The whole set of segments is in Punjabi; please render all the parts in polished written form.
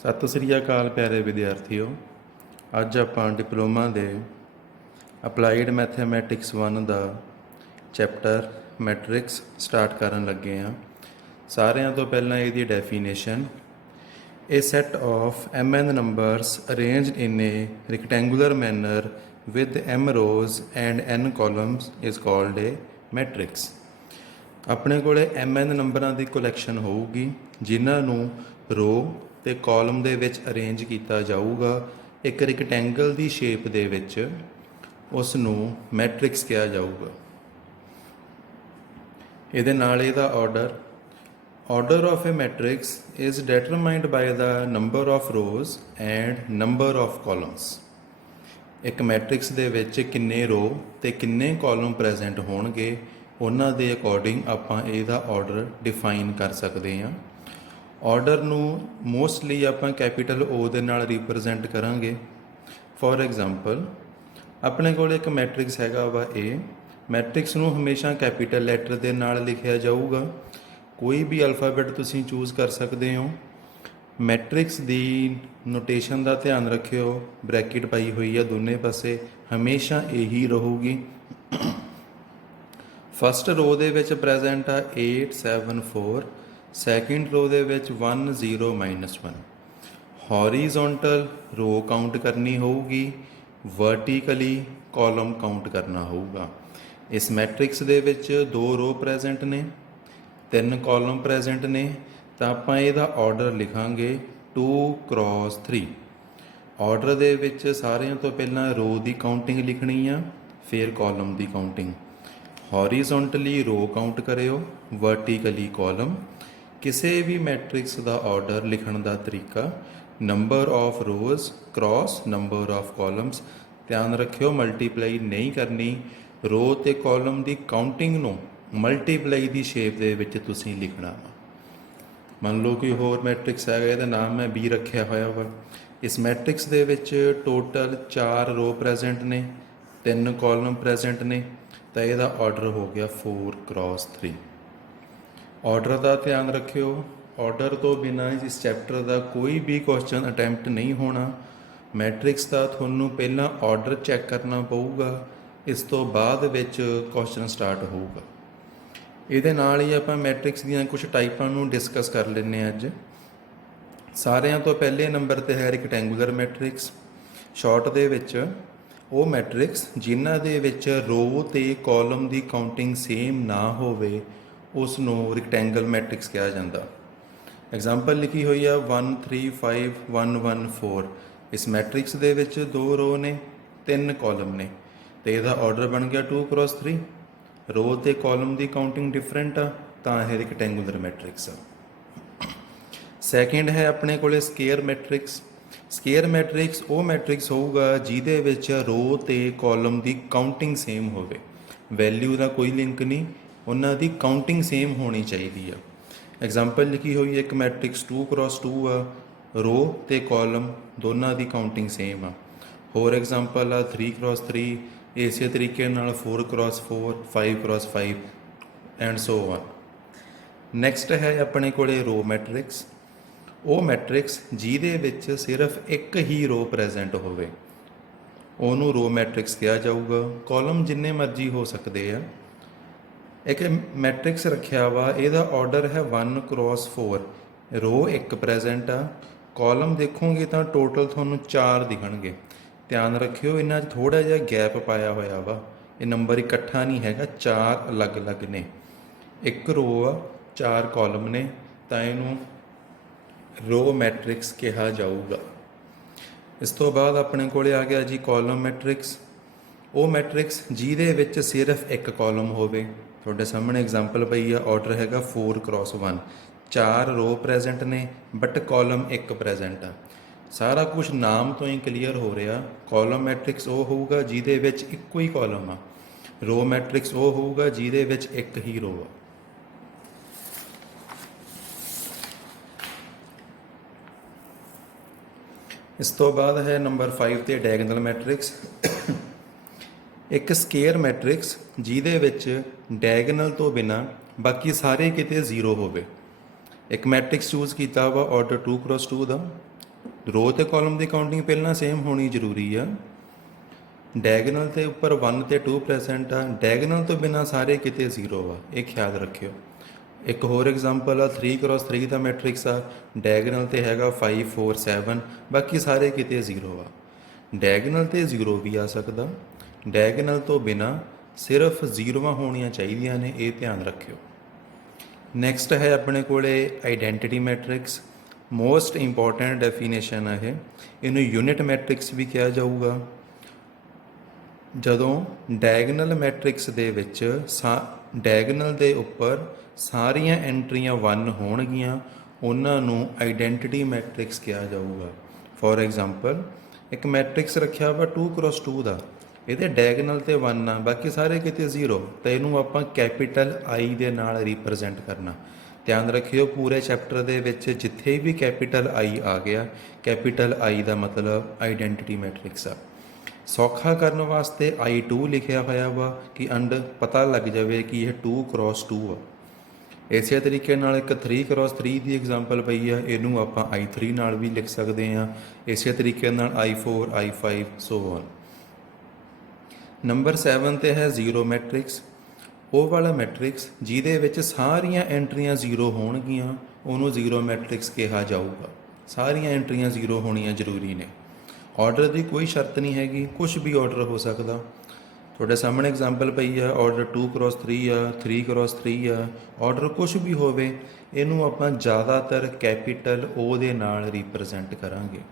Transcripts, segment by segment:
ਸਤਿ ਸ੍ਰੀ ਅਕਾਲ ਪਿਆਰੇ ਵਿਦਿਆਰਥੀਓ। ਅੱਜ ਆਪਾਂ ਡਿਪਲੋਮਾ ਦੇ ਅਪਲਾਈਡ ਮੈਥਮੈਟਿਕਸ 1 ਦਾ ਚੈਪਟਰ ਮੈਟ੍ਰਿਕਸ ਸਟਾਰਟ ਕਰਨ ਲੱਗੇ ਹਾਂ। ਸਾਰਿਆਂ ਤੋਂ ਪਹਿਲਾਂ ਇਹਦੀ definition: A set of mn numbers arranged in a rectangular manner with m rows and n columns is called a matrix। ਆਪਣੇ ਕੋਲੇ mn ਨੰਬਰਾਂ ਦੀ ਕਲੈਕਸ਼ਨ ਹੋਊਗੀ ਜਿਨ੍ਹਾਂ ਨੂੰ ਰੋ ਤੇ ਕਾਲਮ ਦੇ ਵਿੱਚ ਅਰੇਂਜ ਕੀਤਾ ਜਾਊਗਾ ਇੱਕ ਰੈਕਟੈਂਗਲ ਦੀ ਸ਼ੇਪ ਦੇ ਵਿੱਚ। ਉਸ ਨੂੰ ਮੈਟ੍ਰਿਕਸ ਕਿਹਾ ਜਾਊਗਾ। ਇਹਦੇ ਨਾਲ ਇਹਦਾ order of a matrix is determined by the number of rows and number of columns। ਇੱਕ ਮੈਟ੍ਰਿਕਸ ਦੇ ਵਿੱਚ ਕਿੰਨੇ ਰੋ ਤੇ ਕਿੰਨੇ ਕਾਲਮ ਪ੍ਰੈਜ਼ੈਂਟ ਹੋਣਗੇ ਉਹਨਾਂ ਦੇ ਅਕੋਰਡਿੰਗ ਆਪਾਂ ਇਹਦਾ ਆਰਡਰ ਡਿਫਾਈਨ ਕਰ ਸਕਦੇ ਹਾਂ। ਆਰਡਰ ਨੂੰ ਮੋਸਟਲੀ ਆਪਾਂ ਕੈਪੀਟਲ O ਦੇ ਨਾਲ ਰਿਪਰੈਜ਼ੈਂਟ ਕਰਾਂਗੇ। ਫੋਰ ਐਗਜ਼ਾਮਪਲ, ਆਪਣੇ ਕੋਲ ਇੱਕ ਮੈਟ੍ਰਿਕਸ ਹੈਗਾ ਵਾ A। ਮੈਟ੍ਰਿਕਸ ਨੂੰ ਹਮੇਸ਼ਾ ਕੈਪੀਟਲ ਲੈਟਰ ਦੇ ਨਾਲ ਲਿਖਿਆ ਜਾਊਗਾ। ਕੋਈ ਵੀ ਅਲਫਾਬੈਟ ਤੁਸੀਂ ਚੂਜ਼ ਕਰ ਸਕਦੇ ਹੋ। ਮੈਟ੍ਰਿਕਸ ਦੀ ਨੋਟੇਸ਼ਨ ਦਾ ਧਿਆਨ ਰੱਖਿਓ, ਬ੍ਰੈਕਟ ਪਾਈ ਹੋਈ ਆ ਦੋਨੇ ਪਾਸੇ, ਹਮੇਸ਼ਾ ਇਹੀ ਰਹੂਗੀ। ਫਸਟ ਰੋ ਦੇ ਵਿੱਚ ਪ੍ਰੈਜ਼ੈਂਟ ਆ 8 7 4, ਸੈਕਿੰਡ ਰੋ ਦੇ ਵਿੱਚ 1 0 -1। ਹੌਰੀਜ਼ੋਂਟਲ ਰੋ ਕਾਊਂਟ ਕਰਨੀ ਹੋਊਗੀ, ਵਰਟੀਕਲੀ ਕਾਲਮ ਕਾਊਂਟ ਕਰਨਾ ਹੋਊਗਾ। ਇਸ ਮੈਟ੍ਰਿਕਸ ਦੇ ਵਿੱਚ 2 ਰੋ ਪ੍ਰੈਜ਼ੈਂਟ ਨੇ, 3 ਕਾਲਮ ਪ੍ਰੈਜ਼ੈਂਟ ਨੇ, ਤਾਂ ਆਪਾਂ ਇਹਦਾ ਆਰਡਰ ਲਿਖਾਂਗੇ 2 x 3। ਆਰਡਰ ਦੇ ਵਿੱਚ ਸਾਰਿਆਂ ਤੋਂ ਪਹਿਲਾਂ ਰੋ ਦੀ ਕਾਊਂਟਿੰਗ ਲਿਖਣੀ ਆ, ਫਿਰ ਕਾਲਮ ਦੀ ਕਾਊਂਟਿੰਗ। ਹੌਰੀਜ਼ੋਂਟਲੀ ਰੋ ਕਾਊਂਟ ਕਰਿਓ, ਵਰਟੀਕਲੀ ਕਾਲਮ। ਕਿਸੇ ਵੀ ਮੈਟ੍ਰਿਕਸ ਦਾ ਆਰਡਰ ਲਿਖਣ ਦਾ ਤਰੀਕਾ number of rose cross number of columns. ਧਿਆਨ ਰੱਖਿਓ ਮਲਟੀਪਲਾਈ ਨਹੀਂ ਕਰਨੀ, ਰੋ ਤੇ ਕਾਲਮ ਦੀ ਕਾਊਂਟਿੰਗ ਨੂੰ ਮਲਟੀਪਲਾਈ ਦੀ ਸ਼ੇਪ ਦੇ ਵਿੱਚ ਤੁਸੀਂ ਲਿਖਣਾ ਵਾ। ਮੰਨ ਲਓ ਕੋਈ ਹੋਰ ਮੈਟ੍ਰਿਕਸ ਹੈਗਾ, ਇਹਦਾ ਨਾਮ ਮੈਂ B ਰੱਖਿਆ ਹੋਇਆ ਵਾ। ਇਸ ਮੈਟ੍ਰਿਕਸ ਦੇ ਵਿੱਚ ਟੋਟਲ 4 ਰੋ ਪ੍ਰੈਜ਼ੈਂਟ ਨੇ, 3 ਕਾਲਮ ਪ੍ਰੈਜ਼ੈਂਟ ਨੇ, ਤਾਂ ਇਹਦਾ ਆਰਡਰ ਹੋ ਗਿਆ 4 x 3। ਆਰਡਰ ਦਾ ਧਿਆਨ ਰੱਖਿਓ। ਆਰਡਰ ਤੋਂ ਬਿਨਾਂ ਇਸ ਚੈਪਟਰ ਦਾ ਕੋਈ ਵੀ ਕੁਐਸਚਨ ਅਟੈਂਪਟ ਨਹੀਂ ਹੋਣਾ। ਮੈਟ੍ਰਿਕਸ ਦਾ ਤੁਹਾਨੂੰ ਪਹਿਲਾਂ ਆਰਡਰ ਚੈੱਕ ਕਰਨਾ ਪਊਗਾ, ਇਸ ਤੋਂ ਬਾਅਦ ਵਿੱਚ ਕੁਐਸਚਨ ਸਟਾਰਟ ਹੋਊਗਾ। ਇਹਦੇ ਨਾਲ ਹੀ ਆਪਾਂ ਮੈਟ੍ਰਿਕਸ ਦੀਆਂ ਕੁਝ ਟਾਈਪਾਂ ਨੂੰ ਡਿਸਕਸ ਕਰ ਲੈਂਦੇ ਹਾਂ ਅੱਜ। ਸਾਰਿਆਂ ਤੋਂ ਪਹਿਲੇ ਨੰਬਰ 'ਤੇ ਹੈ ਰੈਕਟੈਂਗੂਲਰ ਮੈਟ੍ਰਿਕਸ। ਸ਼ਾਰਟ ਦੇ ਵਿੱਚ ਉਹ ਮੈਟ੍ਰਿਕਸ ਜਿਨ੍ਹਾਂ ਦੇ ਵਿੱਚ ਰੋ ਤੇ ਕਾਲਮ ਦੀ ਕਾਊਂਟਿੰਗ ਸੇਮ ਨਾ ਹੋਵੇ ਉਸ ਨੂੰ ਰੈਕਟੈਂਗਲ ਮੈਟ੍ਰਿਕਸ ਕਿਹਾ ਜਾਂਦਾ। ਐਗਜ਼ਾਮਪਲ ਲਿਖੀ ਹੋਈ ਆ 1 3 5 1 1 4। ਇਸ ਮੈਟ੍ਰਿਕਸ ਦੇ ਵਿੱਚ 2 ਰੋ ਨੇ, 3 ਕਾਲਮ ਨੇ, ਤੇ ਇਹਦਾ ਆਰਡਰ ਬਣ ਗਿਆ 2 x 3। ਰੋ ਤੇ ਕਾਲਮ ਦੀ ਕਾਊਂਟਿੰਗ ਡਿਫਰੈਂਟ ਆ ਤਾਂ ਇਹ ਰੈਕਟੈਂਗੂਲਰ ਮੈਟ੍ਰਿਕਸ ਆ। ਸੈਕਿੰਡ ਹੈ ਆਪਣੇ ਕੋਲੇ ਸਕੇਅਰ ਮੈਟ੍ਰਿਕਸ। ਸਕੇਅਰ ਮੈਟ੍ਰਿਕਸ ਉਹ ਮੈਟ੍ਰਿਕਸ ਹੋਊਗਾ ਜਿਹਦੇ ਵਿੱਚ ਰੋ ਤੇ ਕਾਲਮ ਦੀ ਕਾਊਂਟਿੰਗ ਸੇਮ ਹੋਵੇ। ਵੈਲਿਊ ਦਾ ਕੋਈ ਲਿੰਕ ਨਹੀਂ, ਉਹਨਾਂ ਦੀ ਕਾਊਂਟਿੰਗ ਸੇਮ ਹੋਣੀ ਚਾਹੀਦੀ ਆ। ਐਗਜ਼ਾਮਪਲ ਲਿਖੀ ਹੋਈ ਇੱਕ ਮੈਟ੍ਰਿਕਸ 2 x 2 ਆ, ਰੋ ਤੇ ਕਾਲਮ ਦੋਨਾਂ ਦੀ ਕਾਊਂਟਿੰਗ ਸੇਮ ਆ। ਹੋਰ ਐਗਜ਼ਾਮਪਲ ਆ 3 x 3, ਇਸੇ ਤਰੀਕੇ ਨਾਲ 4 x 4, 5 x 5 and so on. Next ਹੈ ਆਪਣੇ ਕੋਲੇ ਰੋ ਮੈਟ੍ਰਿਕਸ। ਉਹ ਮੈਟ੍ਰਿਕਸ ਜਿਹਦੇ ਵਿੱਚ ਸਿਰਫ ਇੱਕ ਹੀ ਰੋ ਪ੍ਰੈਜ਼ੈਂਟ ਹੋਵੇ ਉਹਨੂੰ ਰੋ ਮੈਟ੍ਰਿਕਸ ਕਿਹਾ ਜਾਊਗਾ। ਕਾਲਮ ਜਿੰਨੇ ਮਰਜ਼ੀ ਹੋ ਸਕਦੇ ਆ। ਇੱਕ ਮੈਟ੍ਰਿਕਸ ਰੱਖਿਆ ਵਾ, ਇਹਦਾ ਆਰਡਰ ਹੈ 1 x 4। ਰੋ ਇੱਕ ਪ੍ਰੈਜ਼ੈਂਟ ਆ, ਕਾਲਮ ਦੇਖੋਗੇ ਤਾਂ ਟੋਟਲ ਤੁਹਾਨੂੰ 4 ਦਿਖਣਗੇ। ਧਿਆਨ ਰੱਖਿਓ ਇਹਨਾਂ 'ਚ ਥੋੜ੍ਹਾ ਜਿਹਾ ਗੈਪ ਪਾਇਆ ਹੋਇਆ ਵਾ, ਇਹ ਨੰਬਰ ਇਕੱਠਾ ਨਹੀਂ ਹੈਗਾ, 4 ਅਲੱਗ-ਅਲੱਗ ਨੇ। ਇੱਕ ਰੋ ਆ, 4 ਕਾਲਮ ਨੇ, ਤਾਂ ਇਹਨੂੰ ਰੋ ਮੈਟ੍ਰਿਕਸ ਕਿਹਾ ਜਾਊਗਾ। ਇਸ ਤੋਂ ਬਾਅਦ ਆਪਣੇ ਕੋਲੇ ਆ ਗਿਆ ਜੀ ਕਾਲਮ ਮੈਟ੍ਰਿਕਸ। ਉਹ ਮੈਟ੍ਰਿਕਸ ਜਿਹਦੇ ਵਿੱਚ ਸਿਰਫ ਇੱਕ ਕਾਲਮ ਹੋਵੇ। ਤੁਹਾਡੇ ਸਾਹਮਣੇ ਐਗਜ਼ਾਮਪਲ ਪਈ ਆ, ਆਰਡਰ ਹੈਗਾ 4 x 1। 4 ਰੋ ਪ੍ਰੈਜ਼ੈਂਟ ਨੇ ਬਟ ਕਾਲਮ ਇੱਕ ਪ੍ਰੈਜ਼ੈਂਟ ਆ। ਸਾਰਾ ਕੁਝ ਨਾਮ ਤੋਂ ਹੀ ਕਲੀਅਰ ਹੋ ਰਿਹਾ। ਕਾਲਮ ਮੈਟ੍ਰਿਕਸ ਉਹ ਹੋਊਗਾ ਜਿਹਦੇ ਵਿੱਚ ਇੱਕੋ ਹੀ ਕਾਲਮ ਆ। ਰੋ ਮੈਟ੍ਰਿਕਸ ਉਹ ਹੋਊਗਾ ਜਿਹਦੇ ਵਿੱਚ ਇੱਕ ਹੀ ਰੋ ਆ। ਇਸ ਤੋਂ ਬਾਅਦ ਹੈ ਨੰਬਰ 5 'ਤੇ ਡਾਇਗਨਲ ਮੈਟ੍ਰਿਕਸ। ਇੱਕ ਸਕੇਅਰ ਮੈਟ੍ਰਿਕਸ ਜਿਹਦੇ ਵਿੱਚ ਡਾਇਗਨਲ ਤੋਂ ਬਿਨਾਂ ਬਾਕੀ ਸਾਰੇ ਕਿਤੇ 0 ਹੋਵੇ। ਇੱਕ ਮੈਟ੍ਰਿਕਸ ਚੂਜ਼ ਕੀਤਾ ਵਾ ਆਰਡਰ 2 x 2 ਦਾ। रो ते कॉलम की काउंटिंग पहला सेम होनी जरूरी आ। डायगनल के उपर 1 ते 2 प्रेजेंट आ, डायगनल तो बिना सारे किते 0 आ, ये ख्याल रखियो। एक होर एग्जाम्पल आ 3x3 का मैट्रिक्स आ, डायगनल तो हैगा 5 4 7, बाकी सारे किते 0 आ। डायगनल तो 0 भी आ सकता, डायगनल तो बिना सिर्फ 0 होनिया चाहिए ने, ये ध्यान रखियो। नैक्सट है अपने को identity matrix, most important definition है, इनू यूनिट मैट्रिक्स भी कहा जाऊगा। ਜਦੋਂ ਡਾਇਗਨਲ ਮੈਟ੍ਰਿਕਸ ਦੇ ਵਿੱਚ ਡਾਇਗਨਲ ਦੇ ਉੱਪਰ ਸਾਰੀਆਂ ਐਂਟਰੀਆਂ 1 ਹੋਣਗੀਆਂ, ਉਹਨਾਂ ਨੂੰ ਆਈਡੈਂਟੀਟੀ ਮੈਟ੍ਰਿਕਸ ਕਿਹਾ ਜਾਊਗਾ। ਫੋਰ ਐਗਜ਼ਾਮਪਲ ਇੱਕ ਮੈਟ੍ਰਿਕਸ ਰੱਖਿਆ ਵਾ 2x2 ਦਾ, ਇਹਦੇ ਡਾਇਗਨਲ ਤੇ 1 ਆ, ਬਾਕੀ ਸਾਰੇ ਕਿਤੇ 0, ਤਾਂ ਇਹਨੂੰ ਆਪਾਂ ਕੈਪੀਟਲ I ਦੇ ਨਾਲ ਰਿਪਰੈਜ਼ੈਂਟ ਕਰਨਾ। ਧਿਆਨ ਰੱਖਿਓ ਪੂਰੇ ਚੈਪਟਰ ਦੇ ਵਿੱਚ ਜਿੱਥੇ ਵੀ ਕੈਪੀਟਲ I ਆ ਗਿਆ, ਕੈਪੀਟਲ I ਦਾ ਮਤਲਬ ਆਈਡੈਂਟੀਟੀ ਮੈਟ੍ਰਿਕਸ ਆ। सौखा करने वास्ते I2 लिखा होया वा कि अंड पता लग जाए कि यह 2x2 आ। इस तरीके नाल एक 3x3 की एग्जाम्पल पई है, इनू आपां I3 नाल भी लिख सकते हैं। इस तरीके नाल I4 I5 so on. Number 7 ते है जीरो मैट्रिक्स, वो वाला मैट्रिक्स जिहदे विच सारियां एंट्रियां 0 होणगियां, उहनूं जीरो मैट्रिक्स कहा जाऊगा। सारियां एंट्रियां 0 होणियां जरूरी ने। ऑर्डर की कोई शर्त नहीं हैगी, कुछ भी ऑर्डर हो सकता। थोड़े सामने एग्जाम्पल पई है, ऑर्डर 2x3 आ, 3x3 आ, ऑर्डर कुछ भी होवे, इनू आपां ज़्यादातर कैपीटल O दे नाल रिप्रजेंट करांगे।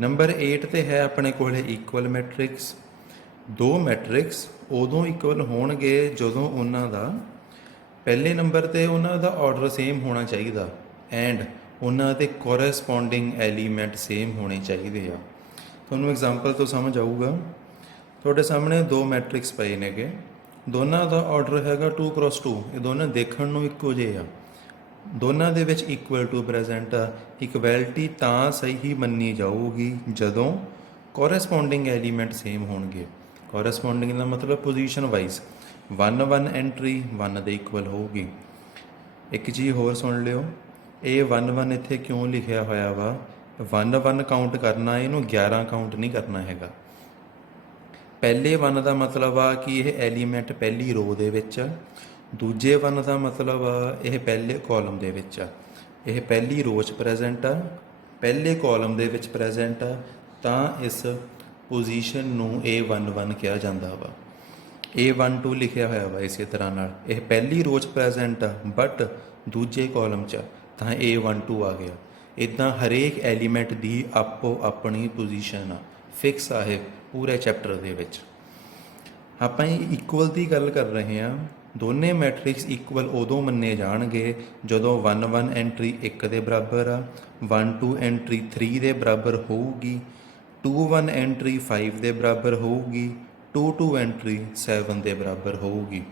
नंबर 8 ते है अपने कोल इक्वल मैट्रिक्स। दो मैट्रिक्स उदों इक्वल होणगे जदों उन्हां दा पहले नंबर ते उन्हां दा ऑर्डर सेम होना चाहिए एंड उन्हां दे कोरेस्पोंडिंग एलीमेंट सेम होने चाहिए आ। ਤੁਹਾਨੂੰ एग्जाम्पल तो समझ आऊगा। ਤੁਹਾਡੇ सामने दो मैट्रिक्स पए नेगे, दोनों का ऑर्डर हैगा 2x2, ये दोनों देखण नूं इक्को जिहे आ, दोनों दे विच इक्वल टू प्रेजेंट आ। इक्वैलिटी तां सही मन्नी जाऊगी जदों कोरेस्पोंडिंग एलीमेंट सेम होणगे। कोरेस्पोंडिंग का मतलब पोजीशन वाइज 1 1 एंट्री 1 दे इक्वल होगी। एक चीज़ होर सुन लियो, ये 1 1 इत्थे क्यों लिखिया होया वा, 1 1 काउंट करना, इनू 11 काउंट नहीं करना हैगा। पहले 1 का मतलब आ कि यह एलीमेंट पहली रो दे विच आ, दूजे 1 का मतलब आ यह पहले कॉलम दे विच आ, यह पहली रो च प्रेजेंट आ, पहले कॉलम दे विच प्रेजेंट आ, तां इस पोजीशन नूं A1 1 कहा जांदा वा। A1 2 लिखिया होया वा इस तरह नाल, यह पहली रो च प्रेजेंट आ बट दूजे कॉलम च, तां A1 2 आ गया। इदां हरेक एलीमेंट की आपो अपनी पोजीशन आ, फिक्स आ है पूरे चैप्टर दे विच। आपां इक्वल की गल कर रहे हैं, दोने मैट्रिक्स इक्वल उदों मन्ने जाणगे जदों 1 1 एंट्री 1 के बराबर आ, 1 2 एंट्री 3 के बराबर होगी, 2 1 एंट्री 5 के बराबर होगी, 2 2 एंट्री 7 के बराबर होगी।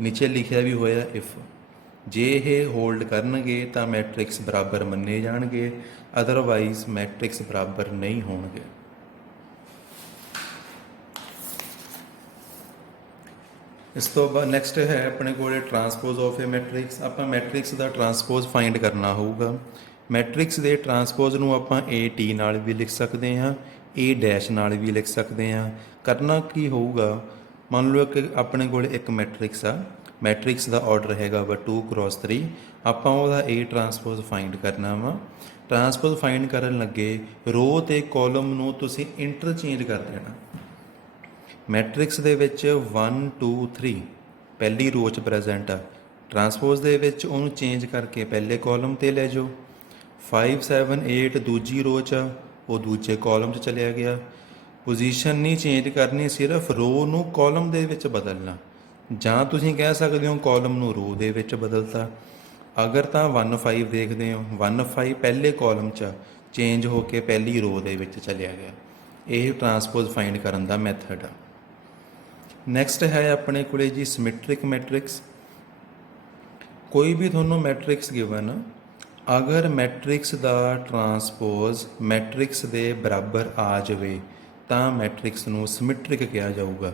नीचे लिखिया भी होया इफ, जे ये होल्ड करनगे तो मैट्रिक्स बराबर मन्ने जाणगे, अदरवाइज मैट्रिक्स बराबर नहीं होणगे। इस तो बाद नैक्सट है अपने को ट्रांसपोज ऑफ ए मैट्रिक्स। आपां मैट्रिक्स का ट्रांसपोज फाइंड करना होगा। मैट्रिक्स के ट्रांसपोज नूं आपां AT नाल भी लिख सकते हैं, A डैश नाल भी लिख सकते हैं। करना की होगा, मान लो कि अपने को एक मैट्रिक्स आ, मैट्रिक्स का ऑर्डर हैगा वा 2x3, आपां उहदा A ट्रांसपोज फाइंड करना वा। ट्रांसपोज फाइंड करन लगे रो ते कॉलम नूं तुसीं इंटरचेंज कर देना। मैट्रिक्स दे विच 1 2 3 पहली रो च प्रेजेंट आ, ट्रांसपोज दे विच उहनूं चेंज करके पहले कॉलम ते ले जाओ। 5 7 8 दूजी रो च, वो दूजे कॉलम च चलिया गया। पोजीशन नहीं चेंज करनी, सिर्फ रो नूं कॉलम दे विच बदलना, ਜਾਂ ਤੁਸੀਂ कह सकते हो कॉलम ਨੂੰ रो ਦੇ ਵਿੱਚ ਬਦਲਤਾ। अगर तो 1 5 देखते हो, 1 5 पहले कॉलम च चेंज होके पहली रो ਦੇ ਵਿੱਚ चलिया गया। ਇਹ ट्रांसपोज फाइंड करन ਦਾ मैथड आ। नैक्सट है अपने को जी सिमेट्रिक मैट्रिक्स। कोई भी थोनों मैट्रिक्स गिवन, अगर मैट्रिक्स का ट्रांसपोज मैट्रिक्स के बराबर आ जाए तो मैट्रिक्स नूं सिमेट्रिक कहा जाऊगा।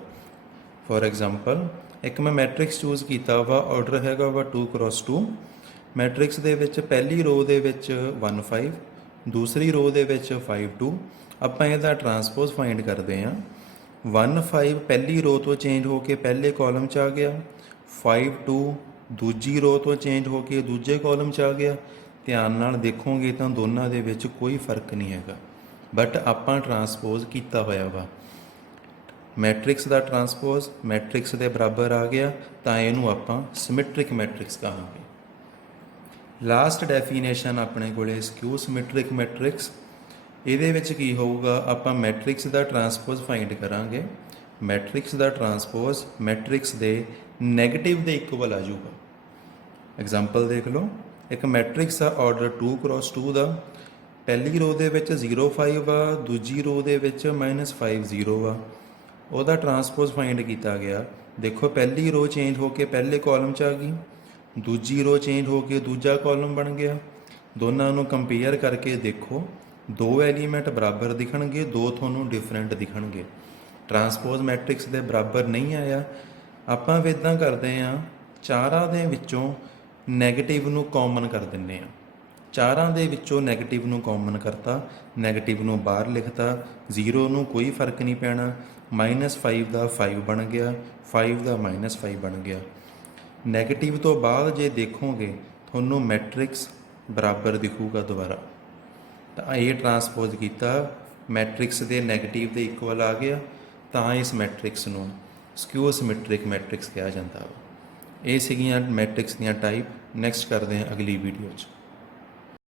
फॉर एग्जाम्पल एक मैं मैट्रिक्स चूज़ किया वा, ऑर्डर हैगा वा 2x2, मैट्रिक्स दे विच पहली रो दे विच 1 5, ਦੂਸਰੀ ਰੋ ਦੇ ਵਿੱਚ 5 2 ਆਪਾਂ ਇਹਦਾ ਟਰਾਂਸਪੋਜ਼ ਫਾਈਂਡ ਕਰਦੇ ਹਾਂ 1 5 ਪਹਿਲੀ ਰੋ ਤੋਂ ਚੇਂਜ ਹੋ ਕੇ ਪਹਿਲੇ ਕਾਲਮ 'ਚ ਆ ਗਿਆ 5 2 ਦੂਜੀ ਰੋ ਤੋਂ ਚੇਂਜ ਹੋ ਕੇ ਦੂਜੇ ਕਾਲਮ 'ਚ ਆ ਗਿਆ। ਧਿਆਨ ਨਾਲ ਦੇਖੋਗੇ ਤਾਂ ਦੋਨਾਂ ਦੇ ਵਿੱਚ ਕੋਈ ਫਰਕ ਨਹੀਂ ਹੈਗਾ, ਬਟ ਆਪਾਂ ਟਰਾਂਸਪੋਜ਼ ਕੀਤਾ ਹੋਇਆ ਵਾ। ਮੈਟ੍ਰਿਕਸ ਦਾ ਟਰਾਂਸਪੋਜ਼ ਮੈਟ੍ਰਿਕਸ ਦੇ ਬਰਾਬਰ ਆ ਗਿਆ ਤਾਂ ਇਹਨੂੰ ਆਪਾਂ ਸਿਮੈਟ੍ਰਿਕ ਮੈਟ੍ਰਿਕਸ ਕਹਾਂਗੇ। ਲਾਸਟ ਡੈਫੀਨੇਸ਼ਨ ਆਪਣੇ ਕੋਲੇ ਸਕਿਊ ਸਿਮੈਟ੍ਰਿਕ ਮੈਟ੍ਰਿਕਸ। ਇਹਦੇ ਵਿੱਚ ਕੀ ਹੋਊਗਾ, ਆਪਾਂ ਮੈਟ੍ਰਿਕਸ ਦਾ ਟਰਾਂਸਪੋਜ਼ ਫਾਈਂਡ ਕਰਾਂਗੇ। ਮੈਟ੍ਰਿਕਸ ਦਾ ਟਰਾਂਸਪੋਜ਼ ਮੈਟ੍ਰਿਕਸ ਦੇ ਨੈਗੇਟਿਵ ਦੇ ਇਕੁਅਲ ਆ ਜਾਊਗਾ। ਐਗਜ਼ਾਮਪਲ ਦੇਖ ਲਓ, ਇੱਕ ਮੈਟ੍ਰਿਕਸ ਆ ਆਰਡਰ 2x2 ਦਾ, ਪਹਿਲੀ ਰੋ ਦੇ ਵਿੱਚ 0 5 ਆ, ਦੂਜੀ ਰੋ ਦੇ ਵਿੱਚ -5 0 ਆ। ਉਹਦਾ ਟਰਾਂਸਪੋਜ਼ ਫਾਈਂਡ ਕੀਤਾ ਗਿਆ। ਦੇਖੋ ਪਹਿਲੀ ਰੋ ਚੇਂਜ ਹੋ ਕੇ ਪਹਿਲੇ ਕਾਲਮ 'ਚ ਆ ਗਈ, ਦੂਜੀ ਰੋ ਚੇਂਜ ਹੋ ਕੇ ਦੂਜਾ ਕਾਲਮ ਬਣ ਗਿਆ। ਦੋਨਾਂ ਨੂੰ ਕੰਪੇਅਰ ਕਰਕੇ ਦੇਖੋ, ਦੋ ਐਲੀਮੈਂਟ ਬਰਾਬਰ ਦਿਖਣਗੇ, ਦੋ ਤੁਹਾਨੂੰ ਡਿਫਰੈਂਟ ਦਿਖਣਗੇ। ਟਰਾਂਸਪੋਜ਼ ਮੈਟ੍ਰਿਕਸ ਦੇ ਬਰਾਬਰ ਨਹੀਂ ਆਇਆ। ਆਪਾਂ ਵੀ ਇੱਦਾਂ ਕਰਦੇ ਹਾਂ, ਚਾਰਾਂ ਦੇ ਵਿੱਚੋਂ ਨੈਗੇਟਿਵ ਨੂੰ ਕਾਮਨ ਕਰ ਦਿੰਦੇ ਹਾਂ। ਚਾਰਾਂ ਦੇ ਵਿੱਚੋਂ ਨੈਗੇਟਿਵ ਨੂੰ ਕਾਮਨ ਕਰਤਾ, ਨੈਗੇਟਿਵ ਨੂੰ ਬਾਹਰ ਲਿਖਤਾ, 0 ਨੂੰ ਕੋਈ ਫਰਕ ਨਹੀਂ ਪੈਣਾ। -5 ਦਾ 5 ਬਣ ਗਿਆ, 5 ਦਾ -5 ਬਣ ਗਿਆ। ਨੈਗੇਟਿਵ ਤੋਂ ਬਾਅਦ ਜੇ ਦੇਖੋਗੇ ਤੁਹਾਨੂੰ ਮੈਟ੍ਰਿਕਸ ਬਰਾਬਰ ਦਿਖੂਗਾ ਦੁਬਾਰਾ। ਤਾਂ ਇਹ ਟਰਾਂਸਪੋਜ਼ ਕੀਤਾ, ਮੈਟ੍ਰਿਕਸ ਦੇ ਨੈਗੇਟਿਵ ਦੇ ਇਕੁਅਲ ਆ ਗਿਆ, ਤਾਂ ਇਸ ਮੈਟ੍ਰਿਕਸ ਨੂੰ ਸਕਿਊ ਸਿਮੈਟ੍ਰਿਕ ਮੈਟ੍ਰਿਕਸ ਕਿਹਾ ਜਾਂਦਾ ਵਾ। ਇਹ ਸੀਗੀਆਂ ਮੈਟ੍ਰਿਕਸ ਦੀਆਂ ਟਾਈਪ। ਨੈਕਸਟ ਕਰਦੇ ਹਾਂ ਅਗਲੀ ਵੀਡੀਓ 'ਚ।